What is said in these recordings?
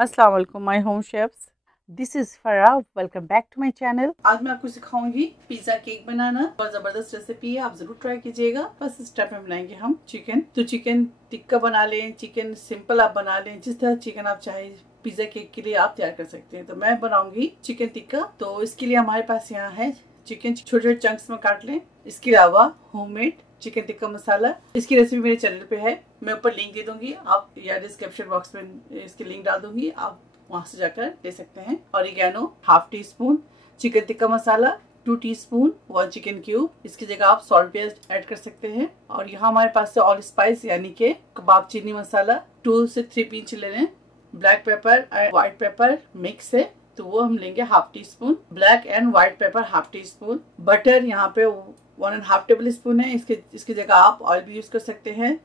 अस्सलाम वालेकुम my home chefs, this is Farah. Welcome back to my channel. आज मैं आपको सिखाऊंगी पिज्जा केक बनाना। बहुत जबरदस्त रेसिपी है, आप जरूर ट्राई कीजिएगा। फर्स्ट स्टेप में बनाएंगे हम चिकन। तो चिकन टिक्का बना लें, चिकन सिंपल आप बना लें, जिस तरह चिकन आप चाहे पिज्जा केक के लिए आप तैयार कर सकते हैं। तो मैं बनाऊंगी चिकन टिक्का। तो इसके लिए हमारे पास यहाँ है चिकन, छोटे छोटे चंक्स में काट लें। इसके अलावा होममेड चिकन टिक्का मसाला, इसकी रेसिपी मेरे चैनल पे है, मैं ऊपर लिंक दे दूंगी, आप या डिस्क्रिप्शन बॉक्स में इसकी लिंक डाल दूंगी, आप वहां से जाकर ले सकते हैं। Oregano half teaspoon, chicken tikka masala 2 teaspoon, 1 chicken cube. इसकी जगह आप सॉल्ट भी ऐड कर सकते हैं। और यहाँ हमारे पास से ऑल स्पाइस यानी के कबाब चीनी मसाला 2 से 3 पिंच ले लें। ब्लैक पेपर और व्हाइट पेपर मिक्स है, तो वो हम लेंगे half tea spoon. Black and white paper half tea spoon. Butter यहाँ पे 1.5 टेबल स्पून है, इसकी जगह आप ऑयल भी यूज कर सकते हैं।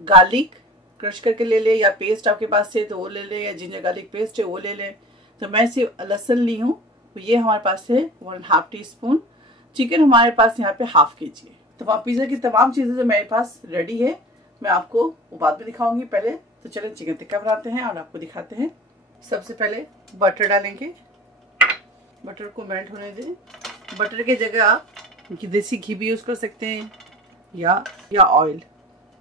गार्लिक क्रश करके ले ले, या पेस्ट आपके पास है तो वो ले ले, या जिंजर गार्लिक पेस्ट है वो ले ले। तो मैं सिर्फ लहसुन ली हूँ, तो ये हमारे पास है 1.5 टीस्पून। चिकन हमारे पास यहाँ पे हाफ केजी है। तो पिज्जा की तमाम चीजें जो मेरे पास रेडी है, मैं आपको वो बाद में दिखाऊंगी। पहले तो चलें चिकन टिक्का बनाते हैं और आपको दिखाते हैं। सबसे पहले बटर डालेंगे, बटर को मेल्ट होने दें। बटर की जगह आप देसी घी भी यूज कर सकते हैं या ऑयल,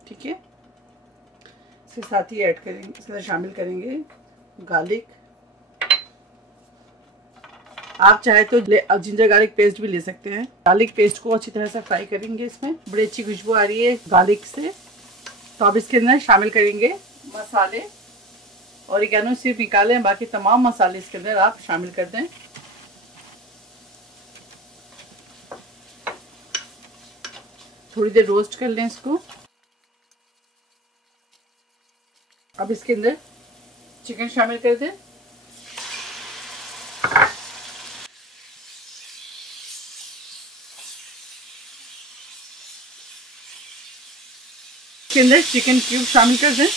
ठीक है। इसके साथ ही ऐड करेंगे, इसके साथ शामिल करेंगे गार्लिक। आप चाहे तो जिंजर गार्लिक पेस्ट भी ले सकते हैं। गार्लिक पेस्ट को अच्छी तरह से फ्राई करेंगे। इसमें बड़ी अच्छी खुशबू आ रही है गार्लिक से। तो आप इसके अंदर शामिल करेंगे मसाले। ऑरिगेनो सिर्फ निकालें, बाकी तमाम मसाले इसके अंदर आप शामिल कर दें। थोड़ी देर रोस्ट कर लें इसको। अब इसके अंदर चिकन शामिल कर दें। इसके अंदर चिकन क्यूब शामिल कर दें।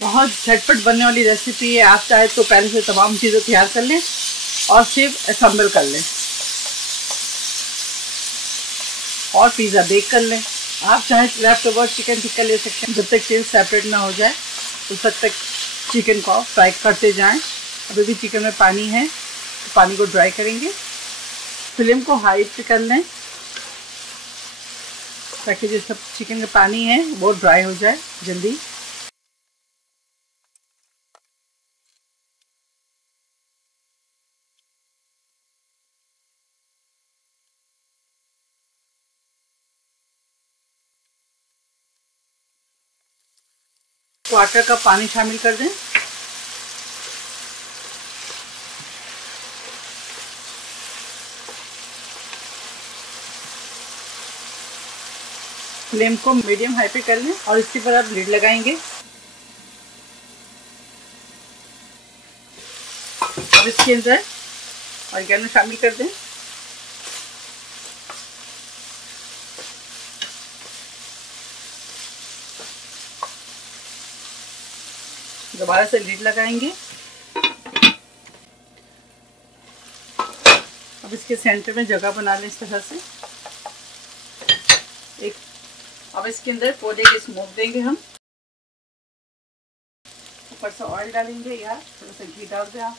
बहुत झटपट बनने वाली रेसिपी है। आप चाहे तो पहले से तमाम चीजें तैयार कर लें और सिर्फ असेंबल कर लें और पिज्जा बेक कर लें। आप चाहे लेफ्ट ओवर चिकन टिक्का ले सकते हैं, जब तक तेल सेपरेट ना हो जाए उस वक्त तक चिकन को फ्राई करते जाएं। अभी भी चिकन में पानी है, तो पानी को ड्राई करेंगे। फ्लेम को हाई पे कर लें ताकि जो सब चिकन का पानी है वो ड्राई हो जाए जल्दी। क्वार्टर कप पानी शामिल कर दें। फ्लेम को मीडियम हाई पे कर लें और इसके ऊपर आप लिड लगाएंगे। अब इसके अंदर ऑरिगेनो शामिल कर दें। दोबारा से लिड लगाएंगे। अब इसके सेंटर में जगह बना लें इस तरह से एक। अब इसके अंदर पौधे की स्मोक देंगे हम। ऊपर से ऑयल डालेंगे या थोड़ा सा घी डाल दें आप।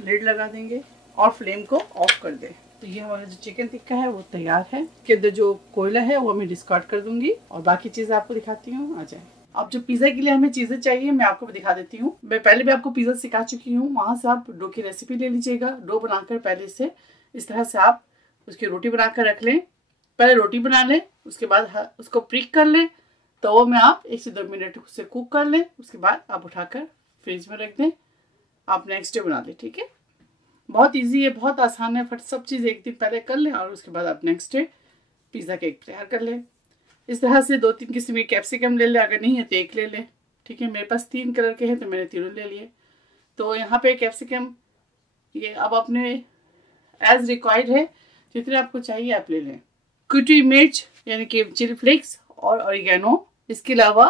लिड लगा देंगे और फ्लेम को ऑफ कर दें। तो ये हमारा जो चिकन टिक्का है वो तैयार है। इसके अंदर जो कोयला है वो मैं डिस्कार्ड कर दूंगी और बाकी चीजें आपको दिखाती हूँ। आ जाए। अब जो पिज्जा के लिए हमें चीजें चाहिए मैं आपको दिखा देती हूँ। मैं पहले भी आपको पिज्जा सिखा चुकी हूँ, वहां से आप डो की रेसिपी ले लीजिएगा। डो बनाकर पहले से इस तरह से आप उसकी रोटी बनाकर रख लें। पहले रोटी बना लें, उसके बाद उसको प्रीक कर लें। तवे में आप 1 से 2 मिनट उसे कुक कर लें। उसके बाद आप उठाकर फ्रिज में रख दें। आप नेक्स्ट डे बना लें, ठीक है। बहुत इजी है, बहुत आसान है। फट सब चीज़ एक दिन पहले कर लें और उसके बाद आप नेक्स्ट डे पिज़्ज़ा केक तैयार कर लें। इस तरह से 2-3 किस्म के कैप्सिकम ले लें, अगर नहीं है तो एक ले लें, ठीक है। मेरे पास 3 कलर के हैं तो मैंने तीनों ले लिए। तो यहाँ पे कैप्सिकम ये अब अपने एज रिक्वायर्ड है, जितने आपको चाहिए आप ले लें। कुटी मिर्च यानी कि चिली फ्लेक्स और ऑरिगेनो। इसके अलावा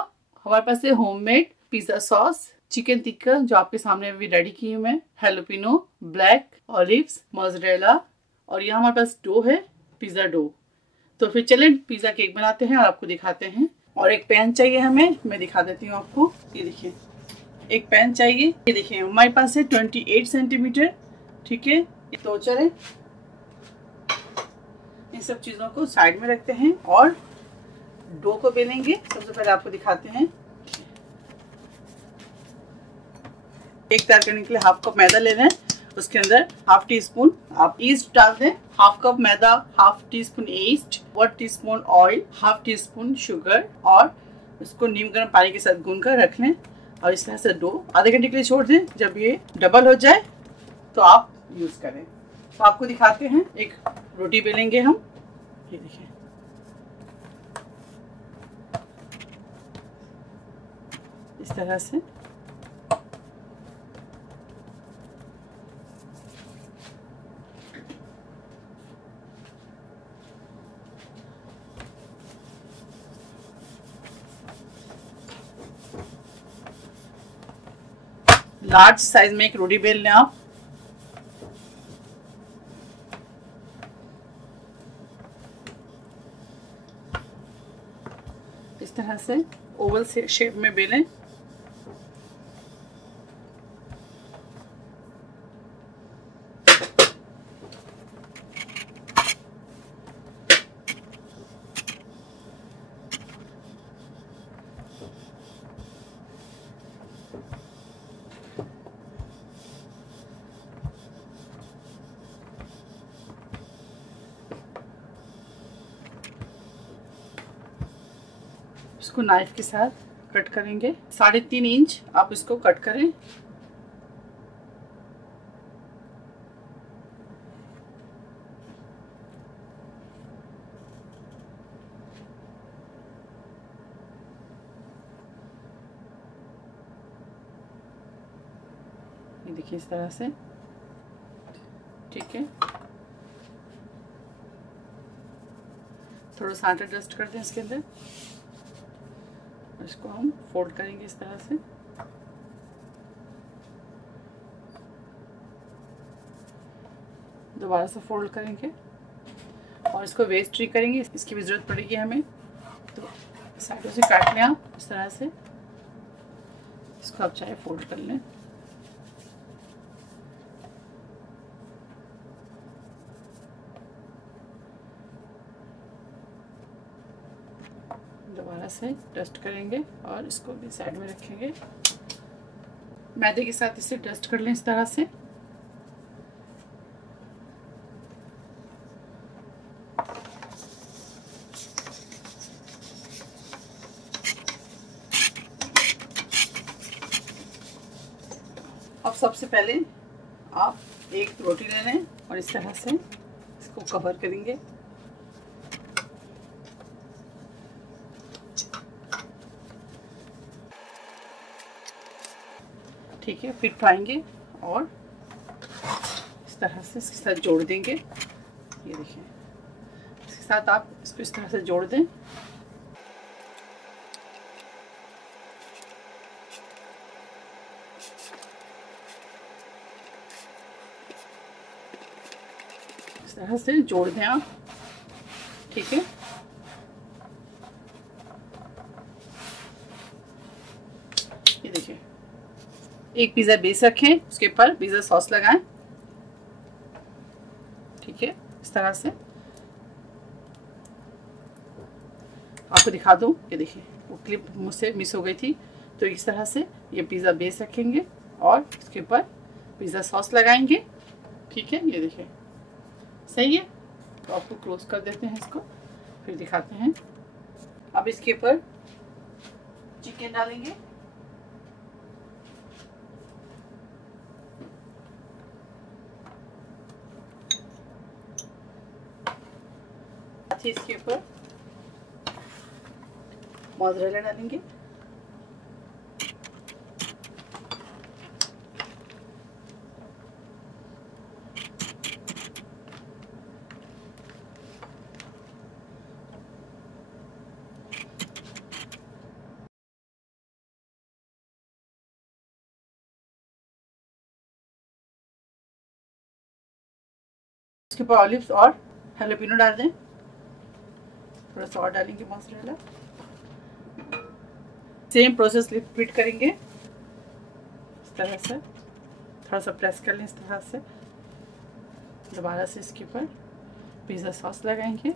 हमारे पास है homemade pizza sauce, chicken tikka जो आपके सामने अभी रेडी की हूँ मैं, हेलोपिनो, ब्लैक ऑलिव्स, मोज़रेला, और यहाँ हमारे पास डो है, पिज्जा डो। तो फिर चलें पिज्जा केक बनाते हैं और आपको दिखाते हैं। और एक पैन चाहिए हमें, मैं दिखा देती हूँ आपको। ये देखिए एक पैन चाहिए, ये देखिए हमारे पास है 28 सेंटीमीटर। ठीक है, तो चलें इन सब चीज़ों को साइड में रखते हैं और डो को बेलेंगे। सबसे पहले आपको दिखाते हैं। केक तैयार करने के लिए हाफ कप मैदा ले लें, उसके अंदर हाफ टी स्पून आप ईस्ट डाल दें, half cup maida, half teaspoon yeast, 1 teaspoon oil, half teaspoon sugar, और इसको नीम गर्म पानी के साथ गूंद कर रख लें। और इस तरह से डो आधे घंटे के लिए छोड़ दें। जब ये डबल हो जाए तो आप यूज करें। तो आपको दिखाते हैं, एक रोटी बेलेंगे हम। ये देखिए इस तरह से। लार्ज साइज में एक रोटी बेल लें आप। इस तरह से ओवल से शेप में बेलें। इसको नाइफ के साथ कट करेंगे। 3.5 इंच आप इसको कट करें। ये देखिए इस तरह से। ठीक है, थोड़ा सा आटा डस्ट कर दें इसके अंदर। इसको हम फोल्ड करेंगे इस तरह से। दोबारा से फोल्ड करेंगे और इसको वेस्ट ट्री करेंगे, इसकी भी जरूरत पड़ेगी हमें। तो साइडों से काट लें आप इस तरह से। इसको आप चाहे फोल्ड कर लें। दोबारा से डस्ट करेंगे और इसको भी साइड में रखेंगे। मैदे के साथ इसे डस्ट कर लें इस तरह से। अब सबसे पहले आप एक रोटी ले लें और इस तरह से इसको कवर करेंगे। ठीक है, फिर उठाएंगे और इस तरह से इसके साथ जोड़ देंगे। ये देखिए इसके साथ आप इसको इस तरह से जोड़ दें। इस तरह से जोड़ दें आप। ठीक है, ये देखिए एक पिज़्ज़ा बेस रखें, उसके ऊपर पिज़्ज़ा सॉस लगाएं। ठीक है, इस तरह से आपको दिखा दूं। ये देखिए वो क्लिप मुझसे मिस हो गई थी। तो इस तरह से ये पिज़्ज़ा बेस रखेंगे और इसके ऊपर पिज़्ज़ा सॉस लगाएंगे। ठीक है, ये देखिए सही है। तो आपको क्लोज कर देते हैं इसको, फिर दिखाते हैं। अब इसके ऊपर चिकन डालेंगे। इसके ऊपर मोज़रेला डालेंगे। उसके ऊपर ऑलिव्स और हैलोपिनो डाल दें, थोड़ा सा और डालेंगे मोज़रेला। सेम प्रोसेस रिपीट करेंगे। इस तरह से थोड़ा सा प्रेस कर लें, इस तरह से दोबारा से इसके ऊपर पिज़्ज़ा सॉस लगाएंगे।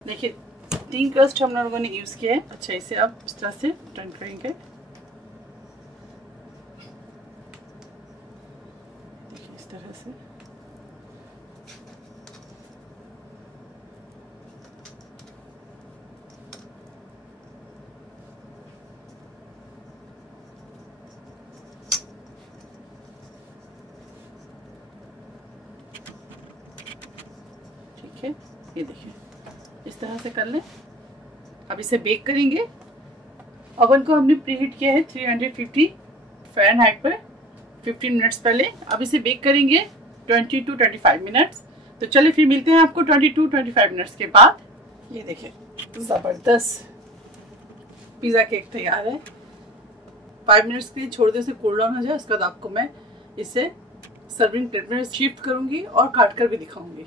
देखिए 3 क्रस्ट हम लोगों ने यूज किया है। अच्छा, इसे आप इस तरह से टर्न करेंगे। देखिए इस तरह से ठीक है। ये देखिए इस तरह से कर लें। अब इसे बेक करेंगे। ओवन को हमने प्रीहीट किया है 350 फ़ारेनहाइट पर 15 मिनट्स पहले। अब इसे बेक करेंगे 20 to 25 मिनट्स। तो चलिए फिर मिलते हैं आपको 20 to 25 मिनट्स के बाद। ये देखिए ज़बरदस्त पिज़्ज़ा केक तैयार है। 5 मिनट्स के लिए छोड़ दे, उसे कूल डाउन हो जाए। उसके बाद आपको मैं इसे सर्विंग प्लेट में शिफ्ट करूंगी और काट कर भी दिखाऊंगी।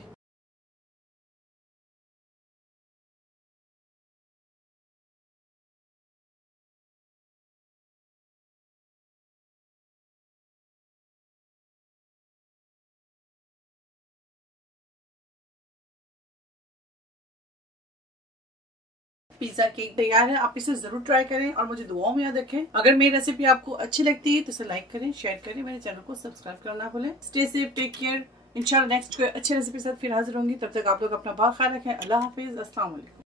पिज़्ज़ा केक तैयार है। आप इसे जरूर ट्राई करें और मुझे दुआओं में याद रखें। अगर मेरी रेसिपी आपको अच्छी लगती है तो इसे लाइक करें, शेयर करें, मेरे चैनल को सब्सक्राइब करना भूलें। Stay safe, take care. इंशाल्लाह नेक्स्ट कोई अच्छी रेसिपी के साथ फिर हाजिर होंगी। तब तक आप लोग अपना बहुत ख्याल रखें। अल्लाह हाफिज, अस्सलाम वालेकुम।